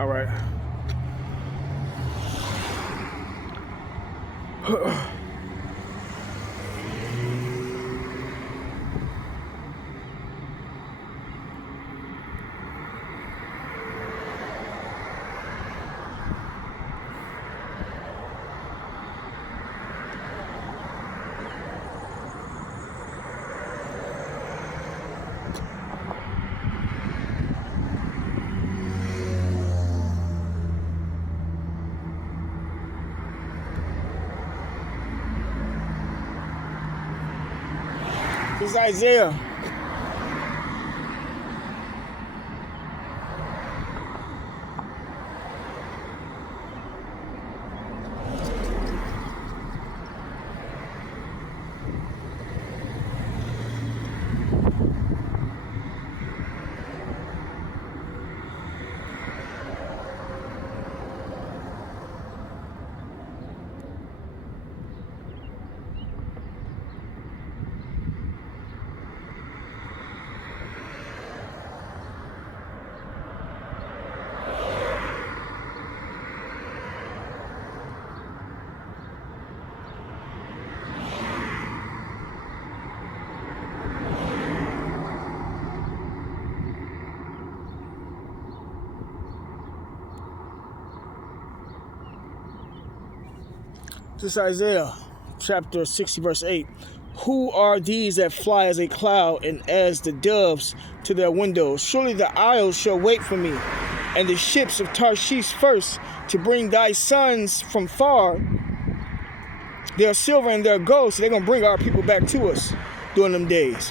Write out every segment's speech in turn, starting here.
All right. This is Isaiah. This is Isaiah chapter 60, verse 8. Who are these that fly as a cloud and as the doves to their windows? Surely the isles shall wait for me, and the ships of Tarshish first, to bring thy sons from far, their silver and their gold. So they're going to bring our people back to us during them days.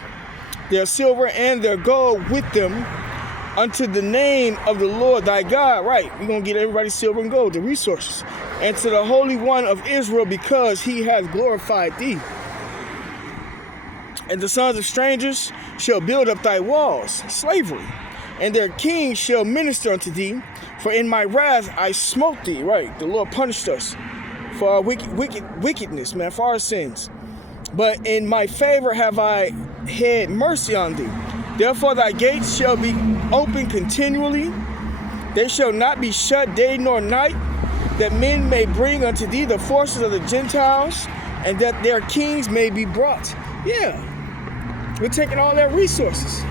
Their silver and their gold with them unto the name of the Lord thy God. Right, we're going to get everybody silver and gold, the resources. And to the Holy One of Israel, because he has glorified thee. And the sons of strangers shall build up thy walls, slavery, and their kings shall minister unto thee. For in my wrath I smote thee. Right, the Lord punished us for our wickedness, man, for our sins. But in my favor have I had mercy on thee. Therefore thy gates shall be open continually. They shall not be shut day nor night, that men may bring unto thee the forces of the Gentiles, and that their kings may be brought. Yeah, we're taking all their resources.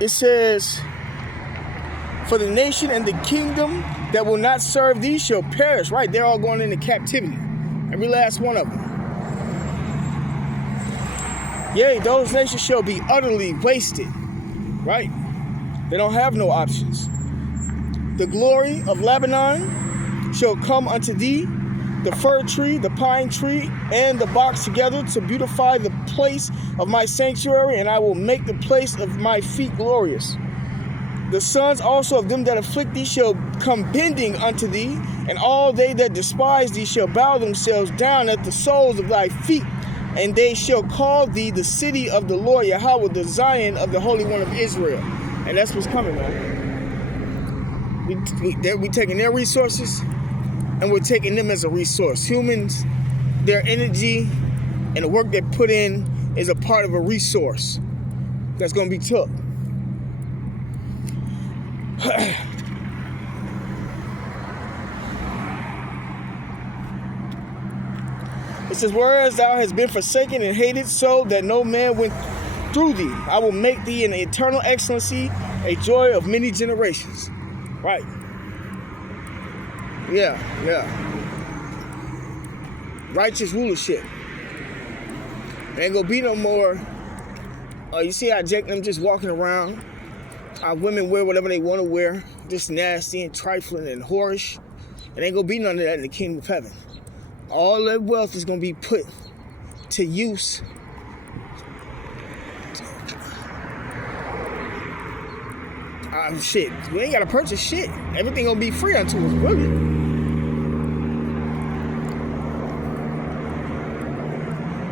It says, for the nation and the kingdom that will not serve thee shall perish. Right, they're all going into captivity. Every last one of them. Yea, those nations shall be utterly wasted. Right? They don't have no options. The glory of Lebanon shall come unto thee, the fir tree, the pine tree, and the box together to beautify the place of my sanctuary, and I will make the place of my feet glorious. The sons also of them that afflict thee shall come bending unto thee, and all they that despise thee shall bow themselves down at the soles of thy feet, and they shall call thee the city of the Lord Yahweh, the Zion of the Holy One of Israel. And that's what's coming, man. We taking their resources, and we're taking them as a resource. Humans, their energy, and the work they put in is a part of a resource that's going to be took. It says, whereas thou hast been forsaken and hated, so that no man went through thee, I will make thee an eternal excellency, a joy of many generations. Right. Yeah. Righteous rulership. There ain't gonna be no more. You see how Jake them just walking around. Our women wear whatever they want to wear, just nasty and trifling and whorish. It ain't gonna be none of that in the kingdom of heaven. All that wealth is gonna be put to use. Shit, we ain't gotta purchase shit. Everything gonna be free unto us, really.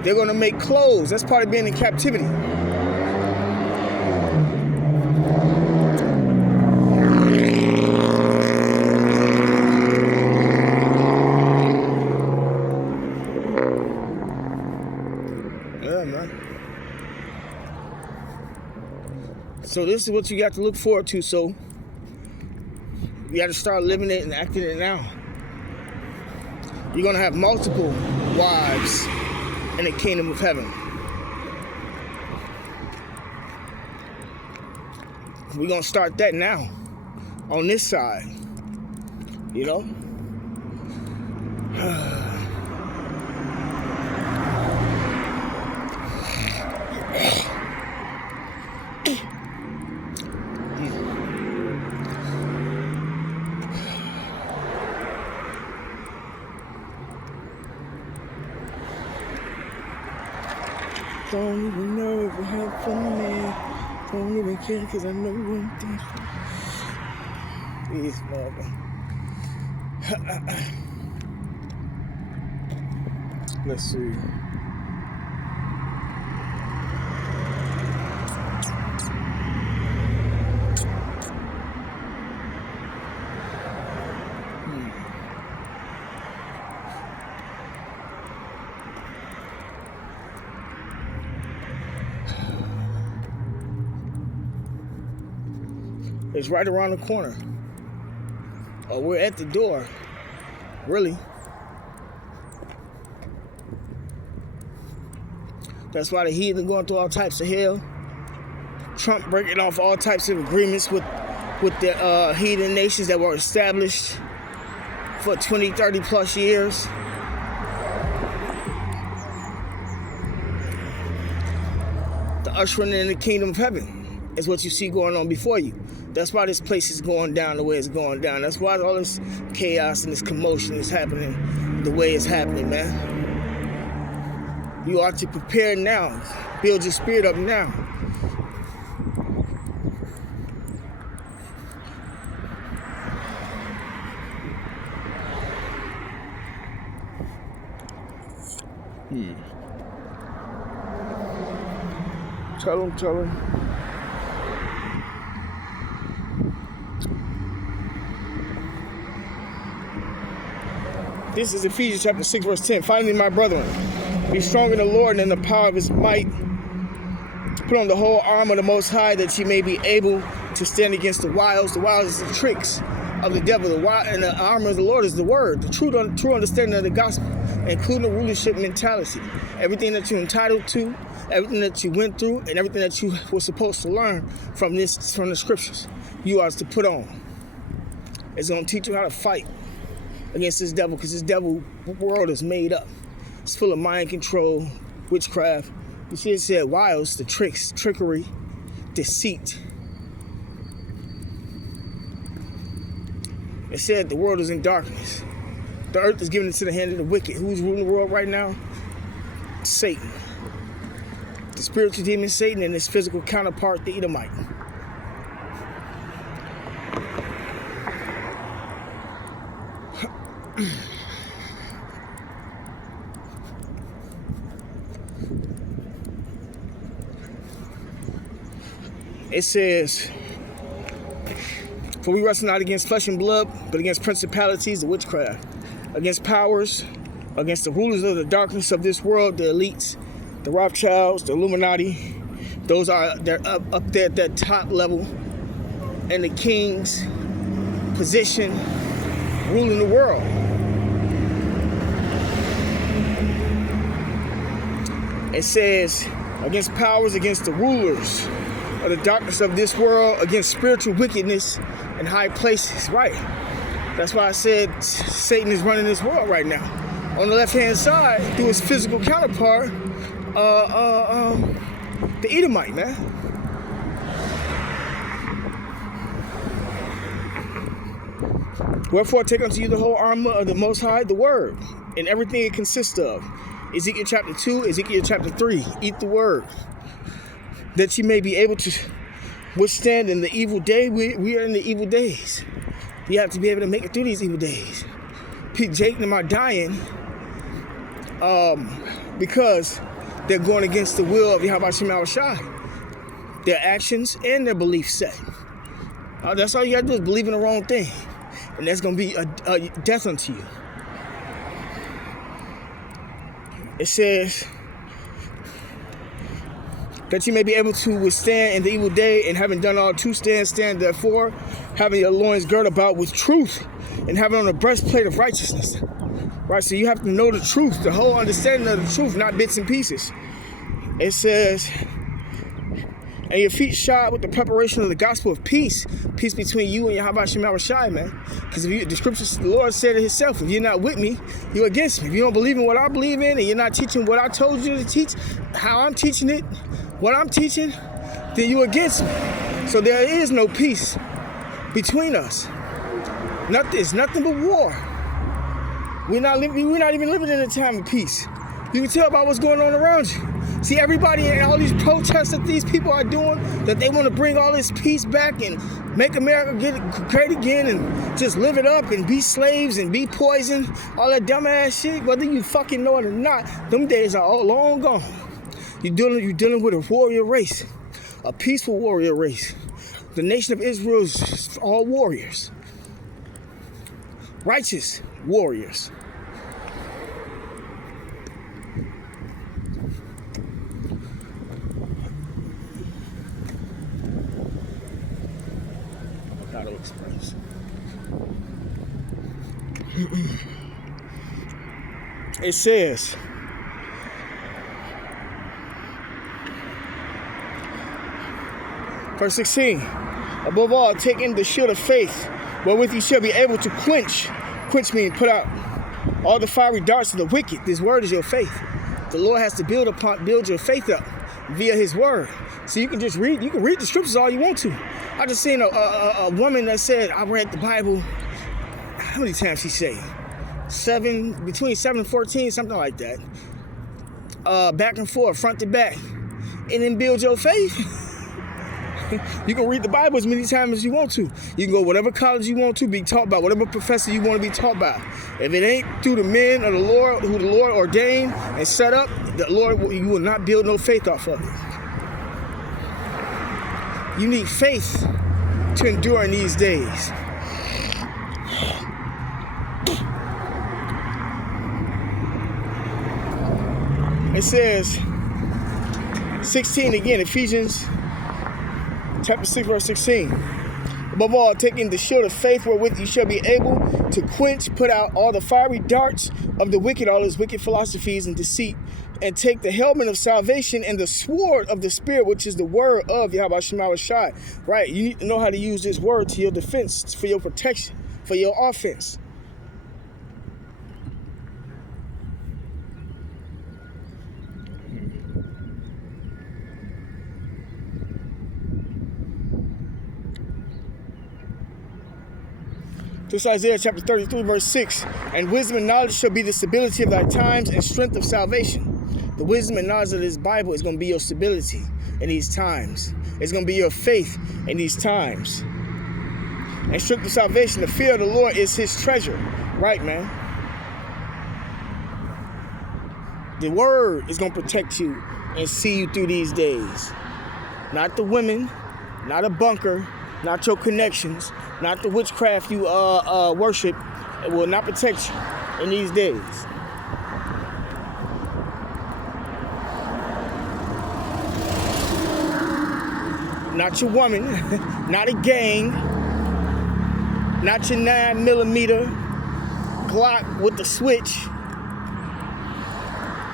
They're gonna make clothes. That's part of being in captivity. Yeah, man. So this is what you got to look forward to. So you got to start living it and acting it now. You're going to have multiple wives in the kingdom of heaven. We're going to start that now on this side, you know? Don't even know if we have fun, man. Don't even care, cause I know one thing. Please, mother. Let's see. It's right around the corner. We're at the door, really. That's why the heathen going through all types of hell. Trump breaking off all types of agreements with the heathen nations that were established for 20, 30 plus years. The ushering in the kingdom of heaven is what you see going on before you. That's why this place is going down the way it's going down. That's why all this chaos and this commotion is happening the way it's happening, man. You ought to prepare now. Build your spirit up now. Tell him. This is Ephesians chapter 6, verse 10. Finally, my brethren, be strong in the Lord and in the power of his might. Put on the whole armor of the Most High, that ye may be able to stand against the wiles. The wiles is the tricks of the devil. And the armor of the Lord is the word, the true understanding of the gospel, including the rulership mentality. Everything that you're entitled to, everything that you went through, and everything that you were supposed to learn from the scriptures, you are to put on. It's going to teach you how to fight against this devil, because this devil world is made up. It's full of mind control, witchcraft. You see it said wiles, the tricks, trickery, deceit. It said the world is in darkness. The earth is given into the hand of the wicked. Who's ruling the world right now? Satan. The spiritual demon Satan and his physical counterpart, the Edomite. It says, for we wrestle not against flesh and blood, but against principalities, the witchcraft, against powers, against the rulers of the darkness of this world, the elites, the Rothschilds, the Illuminati. They're up there at that top level, and the king's position ruling the world. It says, against powers, against the rulers of the darkness of this world, against spiritual wickedness in high places. Right. That's why I said Satan is running this world right now. On the left-hand side, through his physical counterpart, the Edomite, man. Wherefore take unto you the whole armor of the Most High, the word, and everything it consists of. Ezekiel chapter 2, Ezekiel chapter 3. Eat the word, that you may be able to withstand in the evil day. We are in the evil days. You have to be able to make it through these evil days. Jake and them are dying because they're going against the will of Yahweh Shem Shai. Their actions and their belief set. That's all you got to do is believe in the wrong thing. And that's going to be a death unto you. It says, that you may be able to withstand in the evil day, and having done all to stand therefore, having your loins girt about with truth, and having on a breastplate of righteousness. Right, so you have to know the truth, the whole understanding of the truth, not bits and pieces. It says, and your feet shod with the preparation of the gospel of peace. Peace between you and Yahweh Shemar Shai, man. Because the scriptures, the Lord said it himself, if you're not with me, you're against me. If you don't believe in what I believe in, and you're not teaching what I told you to teach, how I'm teaching it, what I'm teaching, then you're against me. So there is no peace between us. It's nothing but war. We're not even living in a time of peace. You can tell by what's going on around you. See, everybody and all these protests that these people are doing, that they want to bring all this peace back and make America get great again and just live it up and be slaves and be poisoned, all that dumbass shit, whether you fucking know it or not, them days are all long gone. You're dealing with a warrior race, a peaceful warrior race. The nation of Israel is all warriors, righteous warriors. Express. It says, verse 16, above all, taking the shield of faith, wherewith you shall be able to quench means put out all the fiery darts of the wicked. This word is your faith. The Lord has to build your faith up via his word. So you can read the scriptures all you want to. I just seen a woman that said, I read the Bible, how many times she say? Between 7 and 14, something like that. Back and forth, front to back. And then build your faith. You can read the Bible as many times as you want to. You can go whatever college you want to be taught by, whatever professor you want to be taught by. If it ain't through the men of the Lord, who the Lord ordained and set up, the Lord, you will not build no faith off of it. You need faith to endure in these days. It says, 16 again, Ephesians chapter 6, verse 16. Above all, taking the shield of faith wherewith you shall be able to quench, put out all the fiery darts of the wicked, all his wicked philosophies and deceit, and take the helmet of salvation and the sword of the Spirit, which is the word of Yahweh Shema Shai. Right? You need to know how to use this word to your defense, for your protection, for your offense. This Isaiah chapter 33, verse 6. And wisdom and knowledge shall be the stability of thy times and strength of salvation. The wisdom and knowledge of this Bible is going to be your stability in these times. It's going to be your faith in these times. And strength of salvation, the fear of the Lord is his treasure. Right, man? The word is going to protect you and see you through these days. Not the women, not a bunker, not your connections, not the witchcraft you worship. It will not protect you in these days. Not your woman, not a gang, not your 9mm Glock with the switch.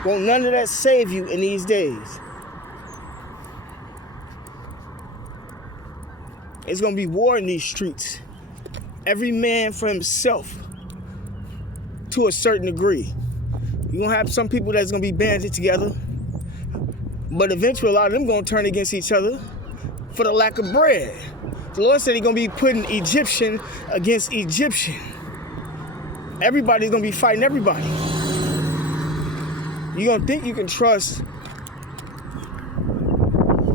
Won't none of that save you in these days. It's going to be war in these streets. Every man for himself to a certain degree. You're going to have some people that's going to be banded together. But eventually a lot of them going to turn against each other for the lack of bread. The Lord said he's going to be putting Egyptian against Egyptian. Everybody's going to be fighting everybody. You don't think you can trust.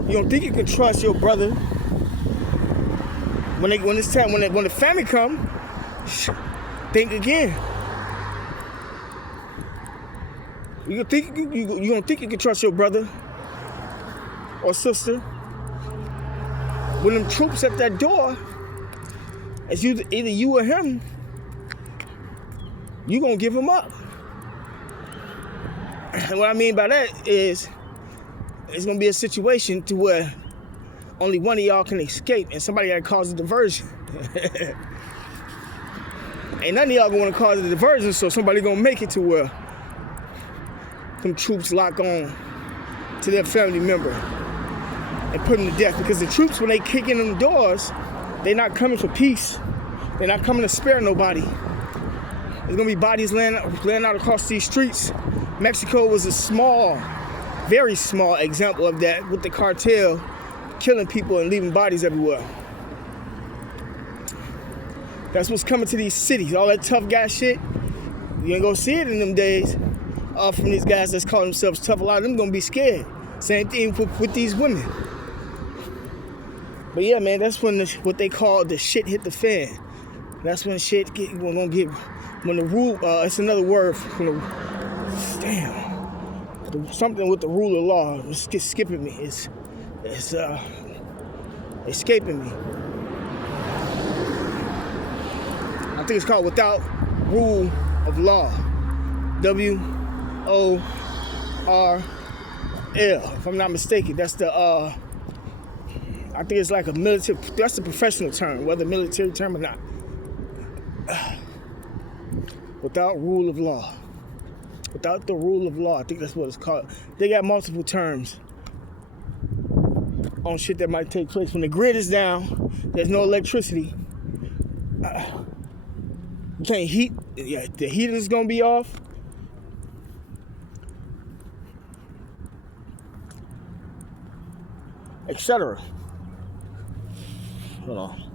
You don't think you can trust your brother. When the famine come, think again. You don't think you can trust your brother or sister. When them troops at that door, it's either you or him. You gonna give him up. And what I mean by that is, it's gonna be a situation to where only one of y'all can escape, and somebody gotta cause a diversion. Ain't none of y'all gonna cause a diversion, so somebody gonna make it to where them troops lock on to their family member and put them to death. Because the troops, when they kick in them doors, they're not coming for peace. They're not coming to spare nobody. There's gonna be bodies laying out across these streets. Mexico was a small, very small example of that, with the cartel killing people and leaving bodies everywhere. That's what's coming to these cities. All that tough guy shit, you ain't gonna see it in them days. From these guys that's calling themselves tough, a lot of them gonna be scared. Same thing with these women. But yeah, man, that's when what they call the shit hit the fan. That's when shit when the rule, it's another word for something with the rule of law. It's skipping me. It's escaping me. I think it's called without rule of law. WORL, if I'm not mistaken. That's the I think it's like a military, that's a professional term, whether military term or not. Without rule of law. Without the rule of law, I think that's what it's called. They got multiple terms on shit that might take place. When the grid is down, there's no electricity. You can't heat. Yeah, the heater is gonna be off. Etc. Hold on.